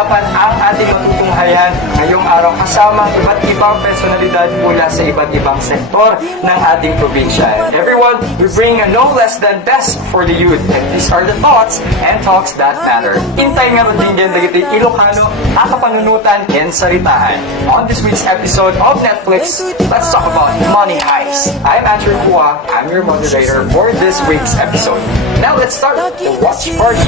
pag-uusapan ang ating matutunghayan ngayong araw kasama ang iba't ibang personalidad mula sa iba't ibang sektor ng ating probinsya. And everyone, we bring a no less than best for the youth. And these are the thoughts and talks that matter. Intay nga rin din dagiti Ilocano, akapanunutan and saritaan. On this week's episode of Netflix, let's talk about Money Haist. I'm Ancher Cua. I'm your moderator for this week's episode. Now let's start the watch party.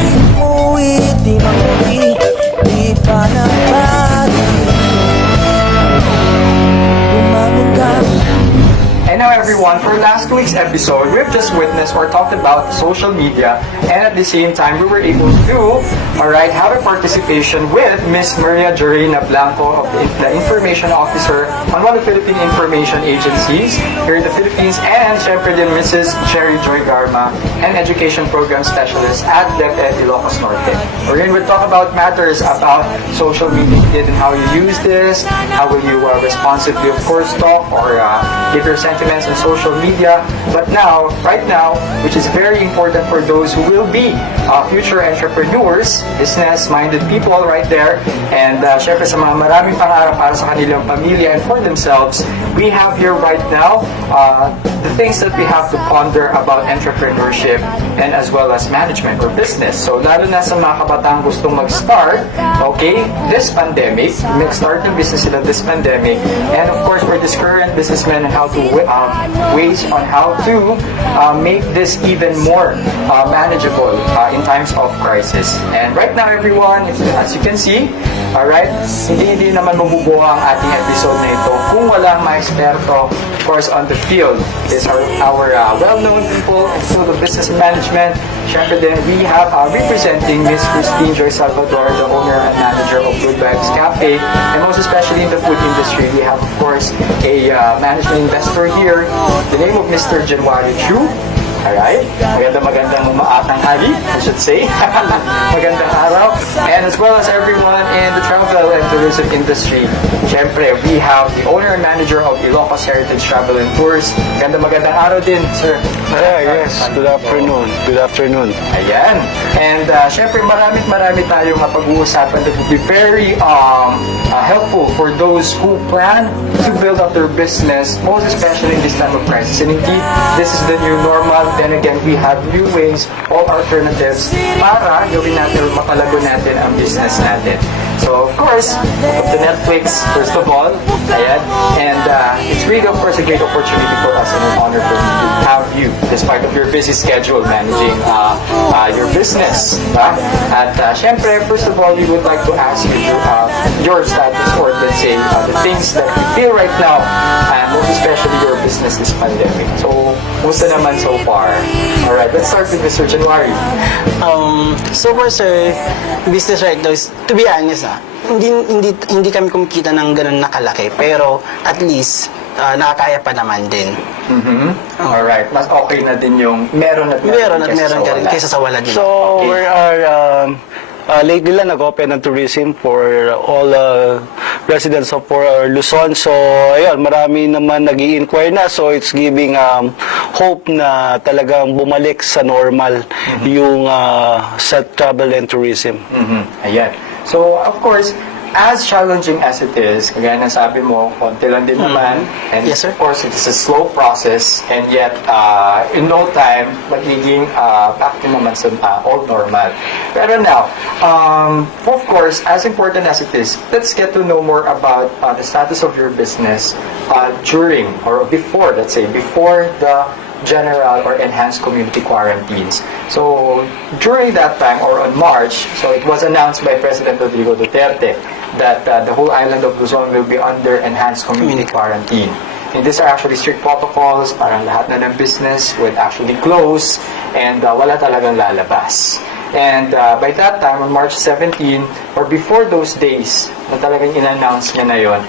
And now everyone, for last week's episode, we've just witnessed or talked about social media, and at the same time we were able to, have a participation with Miss Maria Jorina Blanco, the Information Officer on one of the Philippine Information Agencies here in the Philippines, and syempre din Mrs. Cherry Joy Garma, an Education Program Specialist at DOT-Accredited Ilocos Norte. Wherein we'll talk about matters about social media and how you use this, how will you responsibly, of course, talk or give your sentiments on social media. But now, right now, which is very important for those who will be future entrepreneurs, business-minded people right there, and syempre sa mga maraming pangarap para sa kanilang pamilya and for themselves, we have here right now the things that we have to ponder about entrepreneurship and as well as management or business. So lalo na sa mga kabataan gustong mag-start, this pandemic, mag-start ng business sila this pandemic, and of course for this current businessmen and how to ways on how to make this even more manageable in times of crisis. And right now everyone, as you can see, hindi naman mabubuo ang ating episode na ito kung walang ma-eksperto, of course, on the field. These are our well-known people in the field of business and management. Syempre din, we have representing Miss Christine Joy Salvador, the owner and manager of Good Vibes Cafe, and most especially in the food industry, we have, of course, a management investor here, the name of Mr. January Chu. Alright? Magandang umaatang hari, I should say. Magandang araw. And as well as everyone in the travel and tourism industry. Siyempre, we have the owner and manager of Ilocos Heritage Tours. Magandang araw din, sir. Yes, good afternoon. Good afternoon. Ayan. And siyempre, marami tayong pag-uusapan that will be very helpful for those who plan to build up their business, most especially in this time of crisis. And indeed, this is the new normal. Then again, we have new ways or alternatives para gawin natin or mapalago natin ang business natin. So, of course, the Netflix, first of all, ayan, and it's really, of course, a great opportunity for us and an honor for me to have you, despite of your busy schedule managing your business. At syempre, first of all, we would like to ask you your status or, let's say, the things that you feel right now, and most especially your business this pandemic. So, musta naman so far? Alright, let's start with Mr. January. So far, sir, business right now is, to be honest, hindi kami kumikita ng ganun nakalaki, pero at least nakakaya pa naman din. Alright, mas okay na din yung meron at meron ka rin kaysa sa wala din. So, we are lately lang nag-open ng tourism for all residents of Luzon. So, ayun, marami naman nag-i-inquire na. So, it's giving hope na talagang bumalik sa normal yung sa travel and tourism. Ayan. So, of course, as challenging as it is, kagaya ng sabi mo, konti lang din naman. And yes, sir. Of course, it is a slow process. And yet, in no time, magiging back to naman sa old normal. Pero now, of course, as important as it is, let's get to know more about the status of your business during or before, let's say, before the general or enhanced community quarantines. So, during that time or on March, so it was announced by President Rodrigo Duterte that the whole island of Luzon will be under enhanced community quarantine. And these are actually strict protocols, parang lahat na ng business would actually close and wala talagang lalabas. And by that time, on March 17, or before those days na talagang in-announce niya na yun,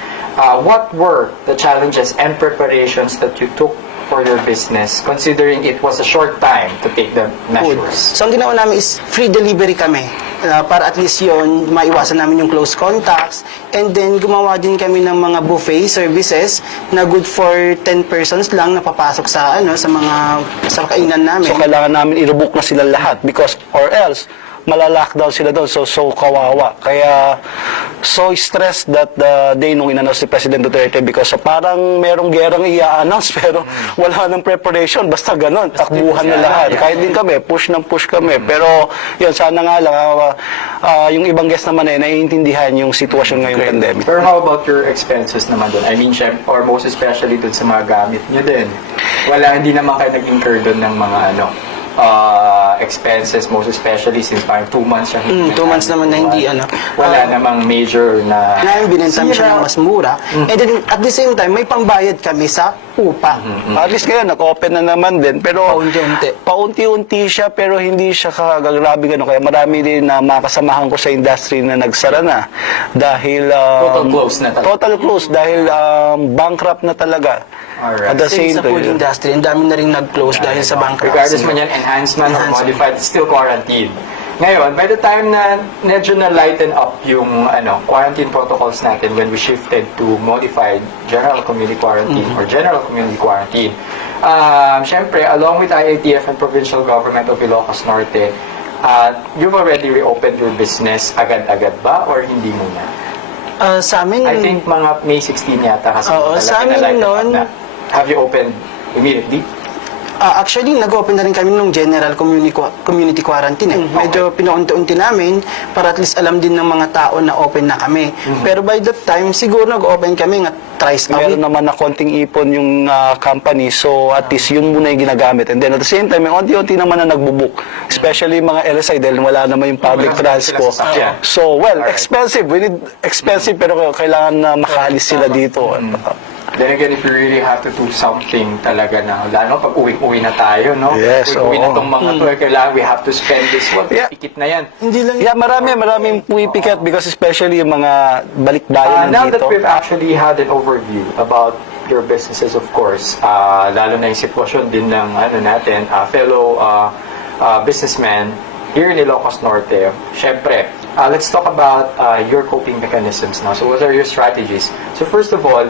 what were the challenges and preparations that you took for your business, considering it was a short time to take the measures? So, ang ginawa namin is free delivery kami. Para at least yun, maiwasan namin yung close contacts. And then, gumawa din kami ng mga buffet services na good for 10 persons lang na papasok sa, sa kainan namin. So, kailangan namin i-rebook na sila lahat because, or else, malalockdown sila doon. So kawawa. Kaya, so stressed that day nung in-announce si President Duterte because parang merong gerang i-announce pero wala nang preparation. Basta ganon, takbuhan na lahat. Kahit din kami, push kami. Pero, yun, sana nga lang, yung ibang guest naman naiintindihan yung sitwasyon ngayong pandemic. Pero how about your expenses naman doon? I mean, or most especially doon sa mga gamit nyo din. Hindi naman kayo nag-incur doon ng mga expenses, most especially since parang 2 months siya. 2 months naman na hindi Wala namang major na binenta mo siya ng mas mura. And then at the same time, may pambayad kami sa upa. At least ngayon, nag-open na naman din. Pero Paunti-unti. paunti-unti siya, pero hindi siya kagagrabe gano'n. Kaya marami din na makasamahan ko sa industry na nagsara na. Dahil... total close na talaga. Total close dahil bankrupt na talaga. Alright. At the same Sa food time. industry, ang dami na rin nag-close dahil sa bankruptcy. Regardless man yan, enhancement or modified, still quarantine. Ngayon, by the time na medyo na-lighten up yung quarantine protocols natin when we shifted to modified general community quarantine or general community quarantine, syempre, along with IATF and provincial government of Ilocos Norte, you've already reopened your business agad-agad ba or hindi muna? Sa amin, I think mga May 16 yata kasi sa amin na-lighten up nun, na. Have you opened immediately? actually, nag-open na rin kami nung general community quarantine. Medyo pinaunti-unti namin para at least alam din ng mga tao na open na kami. Pero by that time, siguro nag-open kami nga thrice a week. Meron naman na konting ipon yung company, so at least yun muna yung ginagamit. And then at the same time, may unti-unti naman na nagbubuk. Especially mga LSI dahil wala naman yung public Wala transport. sila sasakyan. So, Alright. expensive. We need expensive pero kailangan na makalis sila dito. Then again, if you really have to do something talaga na, lalo pag uwi na tayo, no? Yes, uwi na oo. tong mga to, kailangan we have to spend this one. Yeah. Pikit na yan. Hindi lang Yeah, maraming pumipikat because especially yung mga balikbayan Now that dito. we've actually had an overview about your businesses, of course, lalo na yung sitwasyon din ng natin, fellow businessmen here in Ilocos Norte, syempre, let's talk about your coping mechanisms now. So what are your strategies? So first of all,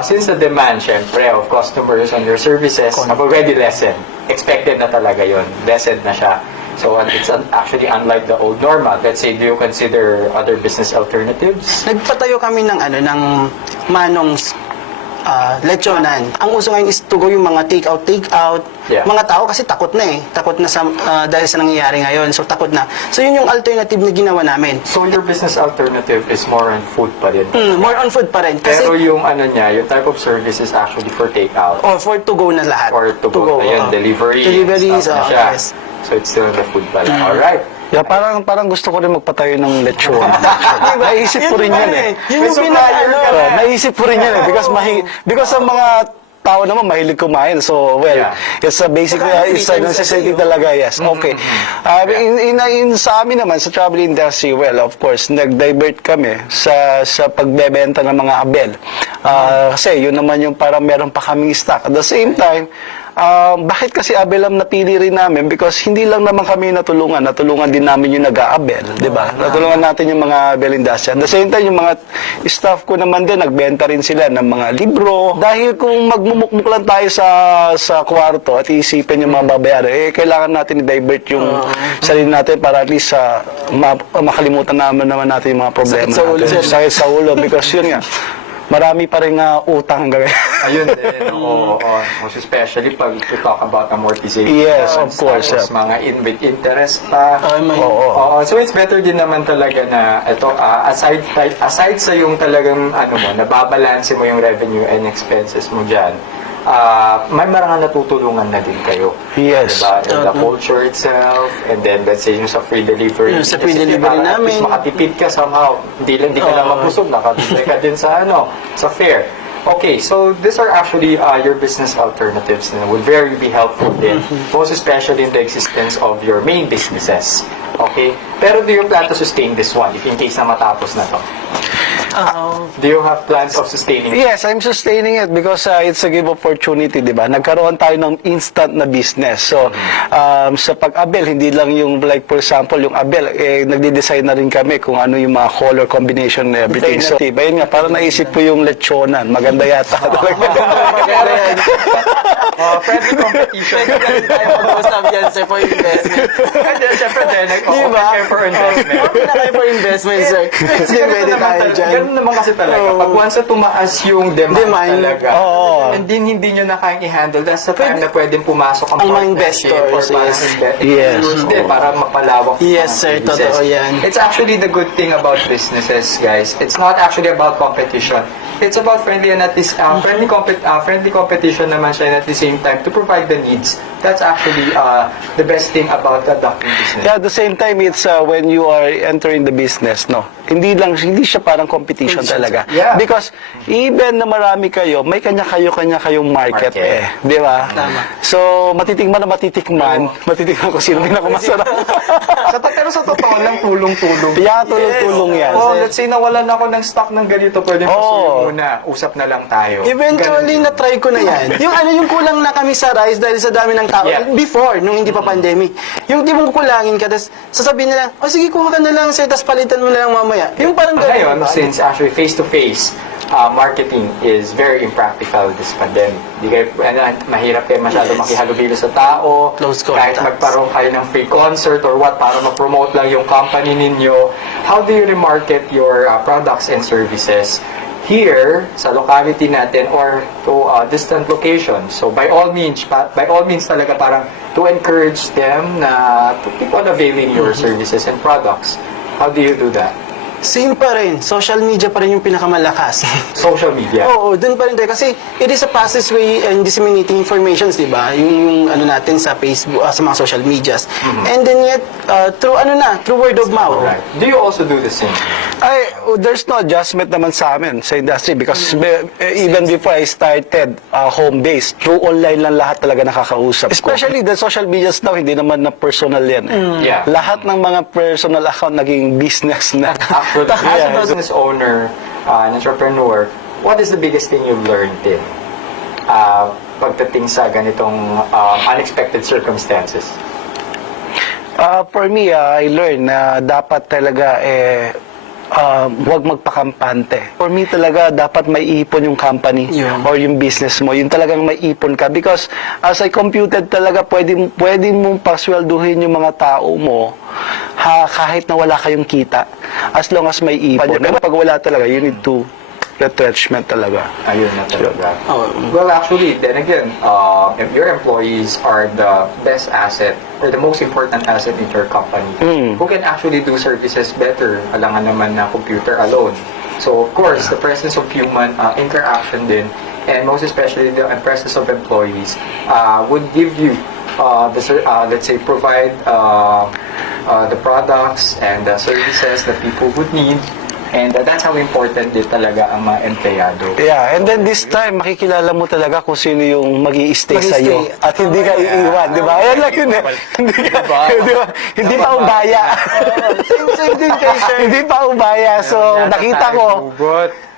since the demand, syempre, of customers on your services have already lessened. Expected na talaga yon, lessened na siya. So it's actually unlike the old normal. Let's say, do you consider other business alternatives? Nagpatayo kami ng manongs lechonan. Ang uso ngayon is to go yung mga take-out. Yeah. Mga tao kasi takot na Takot na dahil sa nangyayari ngayon. So, takot na. So, yun yung alternative na ginawa namin. So your business alternative is more on food pa rin. More on food pa rin. Kasi, Pero yung yung type of service is actually for take-out. or for to-go na lahat. Or to go, ayun, delivery. Deliveries, stuff na siya. yes. So it's still the food pala. Alright. Yeah, parang gusto ko rin magpatayo ng lechon. Naisip ko rin yan Yun May yung supplier ka na. Naisip ko rin yan because ang mga tao naman mahilig kumain. So, Yeah. it's basically it's a necessity talaga, yes. Okay. Sa amin naman, sa travel industry, well, of course, nag-divert kami sa pagbebenta ng mga abel. Kasi yun naman yung parang meron pa kaming stock. At the same time, bakit kasi abel ang napili rin namin? Because hindi lang naman kami natulungan din namin yung nag-aabel, di ba? Natulungan natin yung mga abel industry. At the same time, yung mga staff ko naman din, nagbenta rin sila ng mga libro. Dahil kung magmumukmuk lang tayo sa kwarto at iisipin yung mga babayaran, kailangan natin i-divert yung sarili natin para at least makalimutan naman natin yung mga problema Sakit sa ulo, natin. sir. Sakit sa ulo, because yun nga, marami pa rin utang hanggang Ayun din. Oo. Most especially pag we talk about amortization. Yes, of course, Tapos yeah. mga with interest pa. Oo. Oo. So it's better din naman talaga na ito, aside sa yung talagang nababalanse mo yung revenue and expenses mo dyan, may mga natutulungan na din kayo. Yes. Diba? And the culture itself, and then let's say yung sa free delivery. Yung sa free Kasi delivery para at least namin. makatipid ka somehow. Hindi ka lang mabusog, nakatipid ka din sa fare. Okay, so these are actually your business alternatives na would very be helpful din, most especially in the existence of your main businesses. Okay? Pero do you plan to sustain this one if in case na matapos na to? Do you have plans of sustaining it? Yes, I'm sustaining it because it's a give opportunity, di ba? Nagkaroon tayo ng instant na business. So, sa pag-abel, hindi lang yung, like, for example, yung abel, nagde-design na rin kami kung ano yung mga color combination and everything. So, diba, yun nga, parang naisip ko yung lechonan. Maganda yata. Maganda yan. Friendly competition. Pwede tayo mag-usap dyan, sir, for investment. Kasi syempre din, Diba? okay for investment. Okay na kayo for investment, sir. Kasi pwede tayo dyan. Ganun naman kasi talaga. Pag once na tumaas yung demand talaga, and then hindi nyo na kayang i-handle, that's the time na pwedeng pumasok ang mga partnership investors, or investors din para mapalawak. Yes, sir. Totoo yan. It's actually the good thing about businesses, guys. It's not actually about competition. It's about friendly and at this friendly competition naman siya, and at the same time to provide the needs. That's actually the best thing about the ducking business. Yeah, at the same time, it's when you are entering the business, no? Hindi siya parang competition talaga. Yeah. Because even na marami kayo, may kanya-kayong market eh. Di ba? So, matitikman na matitikman kung sino pinakamasarap. Pero sa totoo lang, tulong-tulong. Yeah, tulong-tulong yan. Oh, let's say nawalan ako ng stock ng ganito, pwede pasuyo muna. Usap na lang tayo. Eventually, na-try ko na yan. yung kulang na kami sa rice dahil sa dami ng tao. Yeah. Before, nung hindi pa pandemic. Yung di mong kukulangin ka, tapos sasabihin nila, sige, kuha ka na lang, sir, tapos palitan mo na lang mamaya. Yung parang Ngayon, since actually face-to-face marketing is very impractical this pandemic. Mahirap kayo masyado makihalubilo sa tao. Close Kahit contacts. magparoon kayo ng free concert or what para ma-promote lang yung company ninyo. How do you remarket your products and services here sa locality natin or to distant locations? So by all means talaga parang to encourage them na to keep on availing your services and products. How do you do that? Same pa rin. Social media pa rin yung pinakamalakas. Social media. Oo, dun pa rin tayo. Kasi it is a fastest way in disseminating informations, di ba? Yung ano natin sa Facebook, sa mga social medias. And then yet, through word of mouth. Right. Do you also do the same? There's no adjustment naman sa amin sa industry because even before I started home-based, through online lang lahat talaga nakakausap ko. Especially the social medias now, hindi naman na personal yan. Yeah. Lahat ng mga personal account naging business na. As a business owner, an entrepreneur, what is the biggest thing you've learned din pagdating sa ganitong unexpected circumstances? For me, I learned na dapat talaga huwag magpakampante. For me talaga, dapat may ipon yung company or yung business mo. Yung talagang may ipon ka. Because as I computed talaga, pwede mong paswelduhin yung mga tao mo kahit na wala kayong kita. As long as may ipon. Pag wala talaga, you need to retrenchment talaga. Ayun na talaga. Well, actually, then again, your employees are the best asset or the most important asset in your company who can actually do services better. Alangan naman na computer alone. So, of course, the presence of human interaction din, and most especially the presence of employees would give you let's say, provide the products and the services that people would need. And that's how important din talaga ang mga empleyado. Yeah, and then this time, makikilala mo talaga kung sino yung mag-i-stay sa'yo. At hindi ka iiwan, di ba? Ayan lang yun eh. Hindi pa ubaya. Same din kayo, sir. Hindi pa ubaya. So, nakita ko,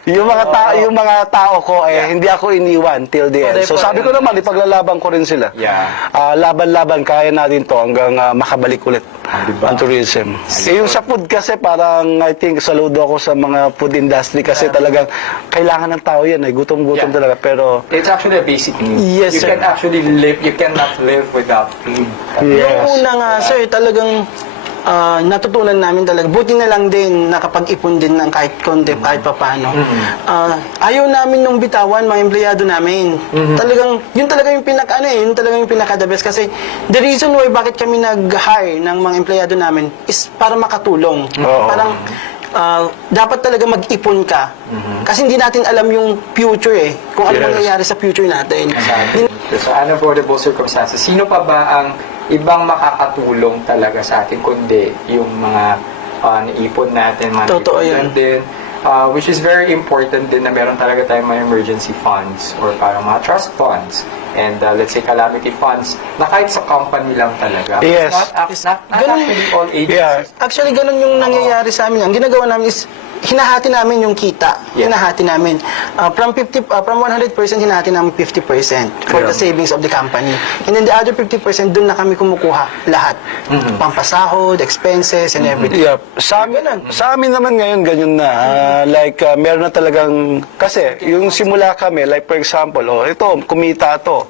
yung mga tao ko hindi ako iniwan till the end. So sabi ko naman, ipaglalaban ko rin sila. Yeah. Laban-laban, kaya natin to hanggang makabalik ulit ang tourism. Yung sa food kasi parang I think saludo ako sa mga food industry kasi talagang kailangan ng tao yan. Gutom-gutom talaga. Pero it's actually a basic need. Yes, you sir. can actually live, you cannot live without food. Yung una nga, sir, talagang natutunan namin talaga. Buti na lang din nakapag-ipon din ng kahit konti, kahit papano. Ayaw namin nung bitawan mga empleyado namin. Talagang yun talaga yung pinaka the best kasi the reason why bakit kami nag-hire ng mga empleyado namin is para makatulong. Parang dapat talaga mag-ipon ka. Kasi hindi natin alam yung future kung ano mangyayari sa future natin. So, unavoidable circumstances. Sino pa ba ang ibang makakatulong talaga sa atin kundi yung mga naipon natin, mga Totoo naipon yan. din, which is very important din na meron talaga tayong mga emergency funds or parang mga trust funds and let's say calamity funds na kahit sa company lang talaga. Yes. Not actually all agencies. Yeah. Actually, ganun yung nangyayari sa amin. Ang ginagawa namin is, hinahati namin yung kita. Yeah. Hinahati namin. From 100%, hinahati namin 50% for the savings of the company. And then the other 50%, dun na kami kumukuha lahat. Pampasahod, expenses, and everything. Yeah. Sa amin naman ngayon, ganyan na. Meron na talagang, kasi yung simula kami, like for example, ito, kumita to.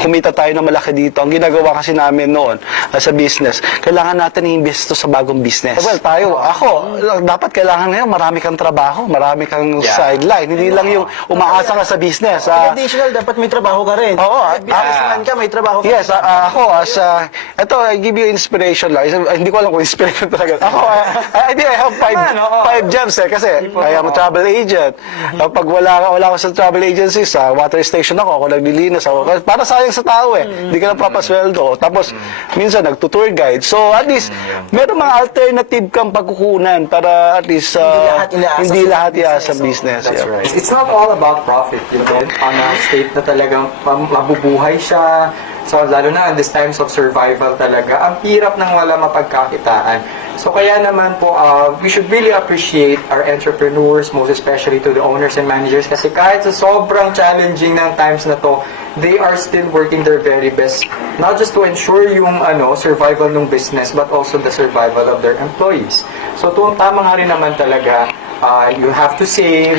Kumita tayo na malaki dito. Ang ginagawa kasi namin noon sa business, kailangan natin i-invest to sa bagong business. Well, dapat kailangan ngayon, marami kang trabaho, marami kang sideline. Hindi lang yung umaasa ka sa business. Additional, dapat may trabaho ka rin. Oo. Businessman ka, may trabaho ka. Yes, ako ito, I give you inspiration lang. Hindi ko alam kung inspiration talaga. Ako, I have five jobs kasi I am a travel agent. Pag wala ako sa travel agency, sa water station ako naglilinis ako. Para sayang sa tao Hindi ka lang papasweldo. Tapos, minsan nagtutour guide. So, at least, meron mga alternative kang pagkukunan para at least hindi lahat iasa sa business. That's right. It's not all about profit, on a state na talagang mabubuhay siya. So, lalo na in these times of survival talaga, ang hirap ng wala mapagkakitaan. So, kaya naman po, we should really appreciate our entrepreneurs, most especially to the owners and managers, kasi kahit sa sobrang challenging ng times na to, they are still working their very best, not just to ensure yung survival ng business, but also the survival of their employees. So, tama nga rin naman talaga, you have to save,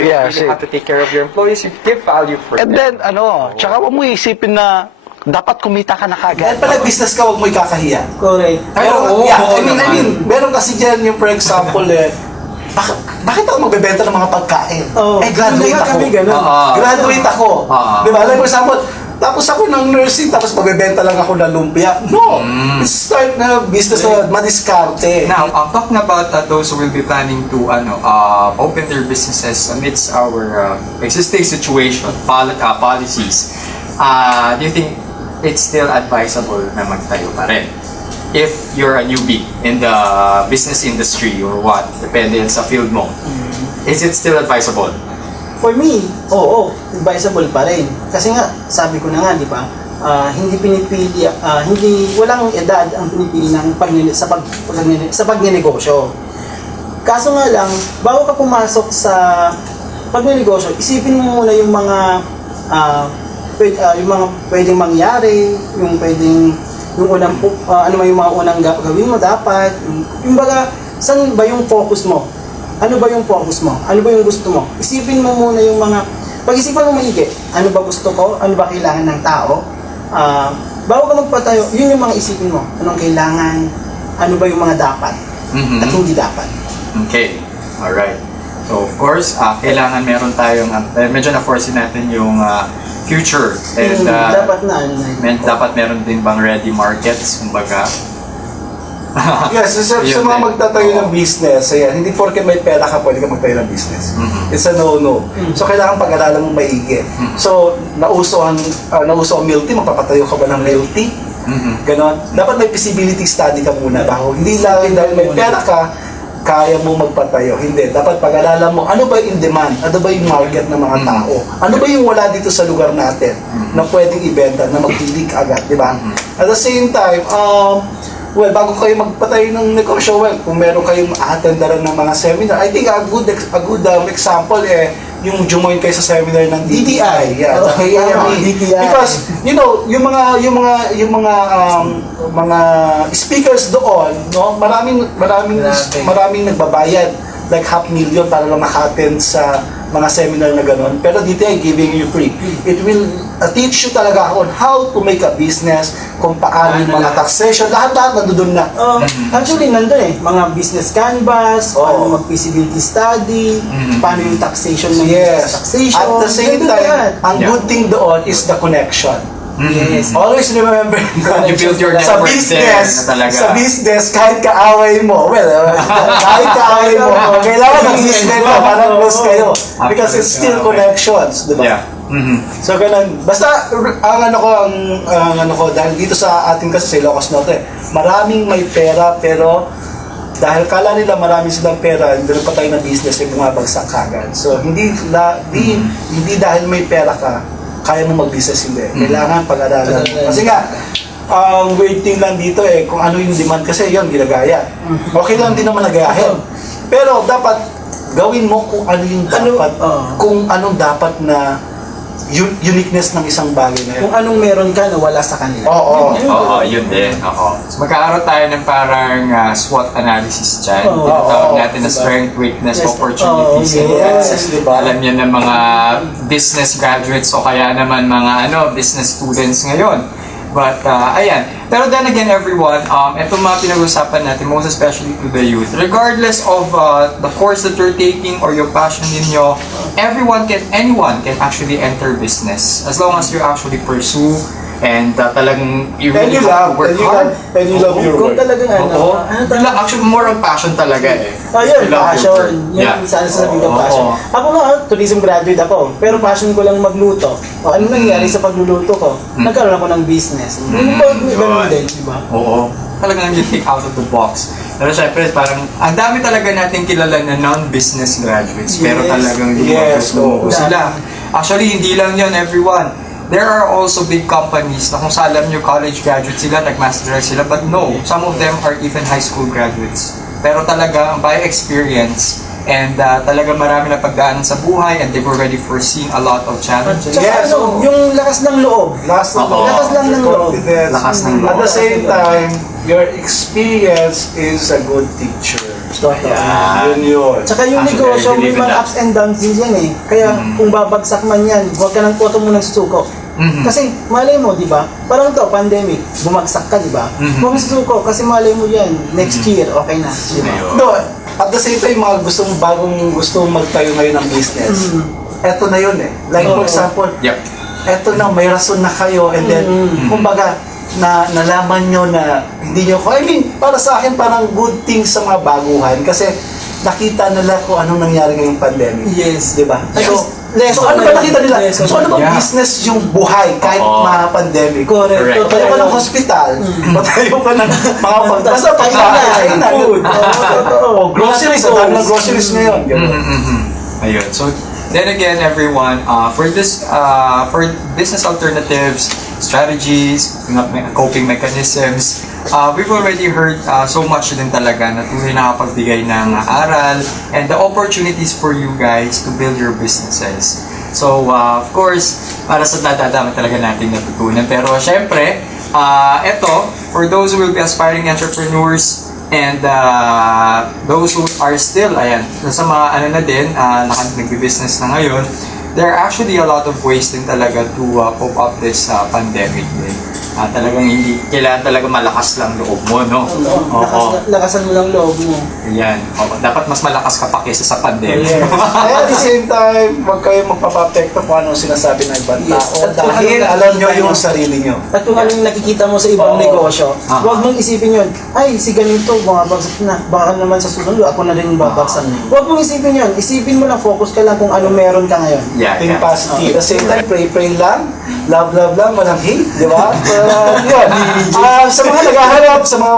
you really have to take care of your employees, you give value for And them. then, tsaka huwag mo isipin na dapat kumita ka na Dahil kagad. pala business ka, huwag mo ikakahiya. Correct. I mean, meron kasi dyan yung, for example, bakit ako magbebenta ng mga pagkain? Graduate ako. Graduate ako. Di ba? Like, for example, tapos ako ng nursing, tapos magbebenta lang ako ng lumpia. No! Start na business na madiskarte. Now, talking about those who will be planning to open their businesses amidst our existing situation, policies, do you think it's still advisable na magtayo pa rin? If you're a newbie in the business industry or what, depende yan sa field mo, is it still advisable? For me, advisable pa rin. Kasi nga, sabi ko na nga, di ba, hindi pinipili, walang edad ang pinipili ng sa pagnenegosyo. Kaso nga lang, bago ka pumasok sa pagnenegosyo, isipin mo muna yung mga pwedeng mangyari, yung unang, yung mga unang gawin mo dapat, yung baga, saan ba yung focus mo? Ano ba yung focus mo? Ano ba yung gusto mo? Isipin mo muna yung pag-isipan mo maigi, ano ba gusto ko? Ano ba kailangan ng tao? Bago ka magpatayo, yun yung mga isipin mo. Anong kailangan? Ano ba yung mga dapat? At hindi dapat? Okay. Alright. So, of course, kailangan meron tayong, medyo na-force natin yung future. And dapat meron din bang ready markets, kumbaga. Yes, sa mga magtatayo ng business, hindi porke may pera ka, pwede ka magtayo ng business. It's a no-no. So, kailangan pag-aralan mo maigi. So, nauso ang milk tea, magpapatayo ka ba ng milk tea? Ganon. Dapat may feasibility study ka muna. Hindi lang dahil may pera ka, kaya mo magpatayo. Hindi. Dapat pag-aralan mo, ano ba yung demand? Ano ba yung market ng mga tao? Ano ba yung wala dito sa lugar natin na pwedeng ibenta, na magpilig agad, di ba? At the same time, bago kayo magpatayo ng negosyo, kung meron kayong attendaran ng mga seminar, I think a good example yung jumoin kayo sa seminar ng DTI. DTI. Because yung mga speakers doon, maraming nagbabayad like $500,000 para lang maka-attend sa mga seminar na gano'n. Pero DTI giving you free. It will teach you talaga on how to make a business, kung paano yung mga taxation, lahat nandoon na. Actually, nandun mga business canvas, paano mag-feasibility study, paano yung taxation ng taxation. At the same time, ang good thing doon is the connection. Yes. Always remember You build your sa network there business, na talaga. sa business, kahit kaaway mo, kailangan ng respeto para close kayo. Because it's still connections, di ba? Yeah. So, ganun. Basta, ang ano ko, dahil dito sa ating kasi sa Ilocos Norte, maraming may pera, pero dahil kala nila marami silang pera, hindi pa tayo ng business, ay bumabagsak kagad. So, hindi dahil may pera ka, kaya mo mag-business, hindi. Kailangan pag-aralan. Kasi nga, ang weird thing lang dito kung ano yung demand kasi yun, ginagaya. Okay lang din naman nagayahin. Pero dapat gawin mo kung ano yung dapat, kung anong dapat na uniqueness ng isang bagay na yun. Kung anong meron ka na wala sa kanila. Oo. Oo, yun din. Oo. So, magkakaroon tayo ng parang SWOT analysis dyan. Oo. Tawag natin na strength, weakness, Yes. opportunities. Oo, yes, diba? Alam yan ng mga business graduates o kaya naman mga business students ngayon. But, ayan. Pero then again, everyone, itong mga pinag-usapan natin, most especially to the youth, regardless of the course that you're taking or your passion ninyo, anyone can actually enter business as long as you actually pursue and talagang you really have to work hard. And you love your Kung work. talagang Oo. Actually, more on passion talaga eh. Ayun, You love your passion. work. Yung Yeah. saan sasabihin ko Oo. passion. Ako nga, tourism graduate ako. Pero passion ko lang magluto. O ano nangyari sa pagluluto ko? Nagkaroon ako ng business. Yung ganun din, di ba? Oo. Talagang you think out of the box. Pero syempre, parang ang dami talaga natin kilala na non-business graduates. Pero Yes. talagang Yes, lumabas oo. sila. Actually, hindi lang yun, everyone. There are also big companies na kung sa alam nyo, college graduates sila, nag-master sila, but no, some of them are even high school graduates. Pero talaga, by experience, and talaga marami na pagdaanan sa buhay, and they've already foreseen a lot of challenges. Tsaka Yes, ano, oo. yung lakas ng loob. Lakas ng Oo. Lakas lang ng loob. confidence. Lakas ng loob. At the same time, your experience is a good teacher. Ayan. Yun. Tsaka yung Actually, negosyo, I may believe in mga that. ups and downs din yan eh. Kaya kung babagsak man yan, huwag ka ng photo mo ng suko. Kasi malay mo, di ba? Parang to, pandemic, bumagsak ka, di ba? Huwag mong suko kasi malay mo yan, next year, okay na. Di ba? Ayun. No, at the same time, mga gustong magtayo ngayon ng business. Eto na yun eh. Like for example, Yep. eto na, may rason na kayo and then, kumbaga, nalaman nyo na hindi nyo ko. I mean, para sa akin, parang good thing sa mga baguhan kasi nakita nila kung anong nangyari ngayong pandemic. Yes. Di ba? At So, least, so ano ba nakita nila? lesson. So ano ba Yeah. business yung buhay kahit Oo. mga pandemic? Correct. Correct. Patayo ka ng hospital, patayo ka ng mga basta pagkain. Food. O groceries, ang dami ng groceries ngayon. Ganun. Ayun. So, then again, everyone, for business alternatives, strategies, coping mechanisms, we've already heard so much din talaga na tunay nakapagbigay ng aral and the opportunities for you guys to build your businesses. So, of course, para sa dadadami talaga natin natutunan. Pero, syempre, eto, for those who will be aspiring entrepreneurs, and those who are still, ayan, sa mga ano na din, nagbi-business na ngayon, there are actually a lot of ways din talaga to cope up this pandemic din. Talagang hindi, kailangan talaga malakas lang loob mo, no? Oo. Lakasan mo lang loob mo. Ayan. Oo. Dapat mas malakas ka pa kaysa sa pandemic. Yes. And at the same time, huwag kayo magpapapekto kung anong sinasabi ng ibang Yes. tao. At Dahil kung alam nyo nakikita yung nyo. sarili nyo. At kung ano yung nakikita mo sa ibang Oo. negosyo, Aha. huwag mong isipin yun, ay, si ganito, bumabagsak na. Baka naman sa susunod, ako na rin babagsak. Huwag mong isipin yun. Isipin mo lang, focus ka lang kung ano meron ka ngayon. Yeah, Think yeah. positive. At the same time, pray lang. Love lang. Walang hate. Di ba? Yun. Sa mga naghahanap, sa mga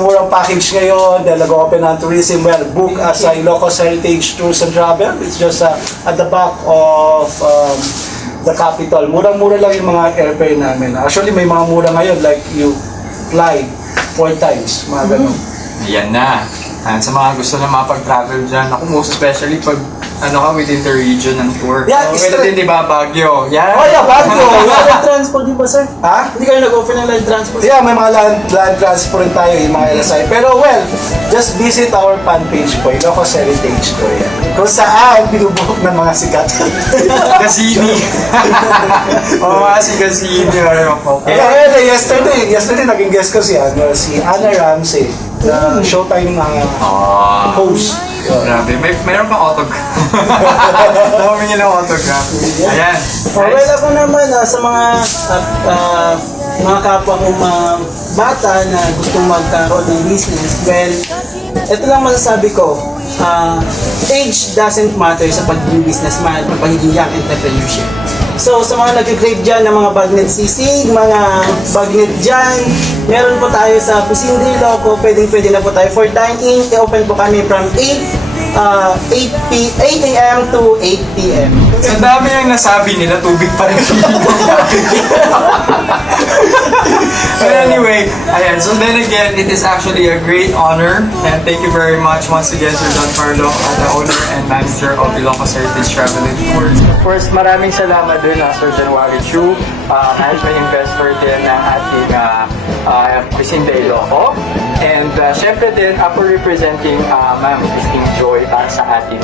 murang package ngayon, dahil nag-open ng tourism, well, book as a Ilocos Heritage Tours and Travel. It's just at the back of the capital. Murang-mura lang yung mga airfare namin. Actually, may mga mura ngayon, like you fly 4 times, mga ganun. Ayan na. Sa mga gusto na mapag-travel dyan, ako most especially pag within the region ng tour. Yeah, Pwede din, di ba, Baguio? Yan. Oh, yeah, Baguio! Land transport, di ba, sir? Ha? Hindi kayo nag-offer ng land transport? Yeah, may mga land transport rin tayo, yung mga LSI. Pero well, just visit our fan page po, Ilocos Heritage Tour yan. Kung saan binubuhok ng mga sikat. Cassini. Oo, si Cassini. Okay. Yeah, yesterday naging guest ko si Anna Ramsey, the Showtime host. Grabe. Mayroon pang autograph. Humingi ng autograph. Ayan. Well, ako naman sa mga kapwa kong mga bata na gustong magkaroon ng business, well, ito lang masasabi ko, age doesn't matter sa pagiging businessman o pagiging young entrepreneurship. So, sa mga nag-crave dyan ng mga bagnet sisig, mga bagnet dyan, meron po tayo sa Cuisine De Iloco, pwede na po tayo for dine-in. I-open po kami from 8 8 a.m. to 8 p.m. Ang dami yung nasabi nila, tubig pa rin. But anyway, ayan, so then again, it is actually a great honor and thank you very much once again Sir Don Carlo, the owner and manager of Ilocos Heritage Tours. Of course, maraming salamat din Sir January Chu, management investor din ng ating Cuisine De Iloco. And syempre din, ako representing Ma'am Christine Joy para sa ating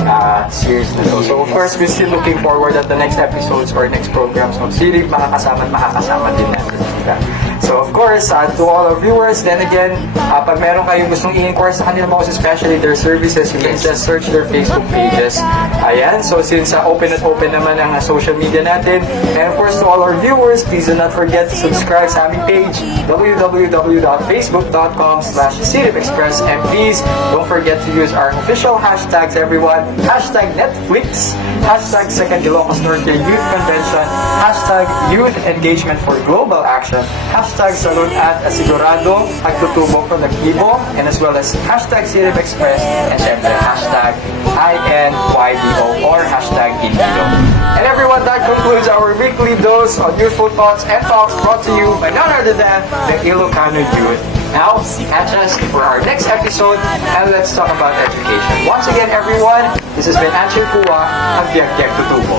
series na to. So of course, we're still looking forward at the next episodes or next programs of Sirib, makakasama at makakasama din natin sila. So of course, to all our viewers, then again, pag meron kayong gustong i-inquire sa kanila most especially their services, you can just search their Facebook pages. Ayan, so since open naman ang social media natin. And of course, to all our viewers, please do not forget to subscribe sa aming page, www.facebook.com/SiribExpress. And please, don't forget to use our official hashtags, everyone. Hashtag Netflix, hashtag Second Ilocos Norte Youth Convention, hashtag Youth Engagement for Global Action, hashtag Salud at Asigurado, Pagtutubong from Nagkibo, and as well as hashtag Sirib Express, and syempre hashtag INYDO or hashtag INYDO. And everyone, that concludes our weekly dose of youthful thoughts and talks brought to you by none other than the Ilocano youth. Now, catch us for our next episode and let's talk about education. Once again, everyone, this has been Ancher Cua, ang Biyak-Biyak Tutubo.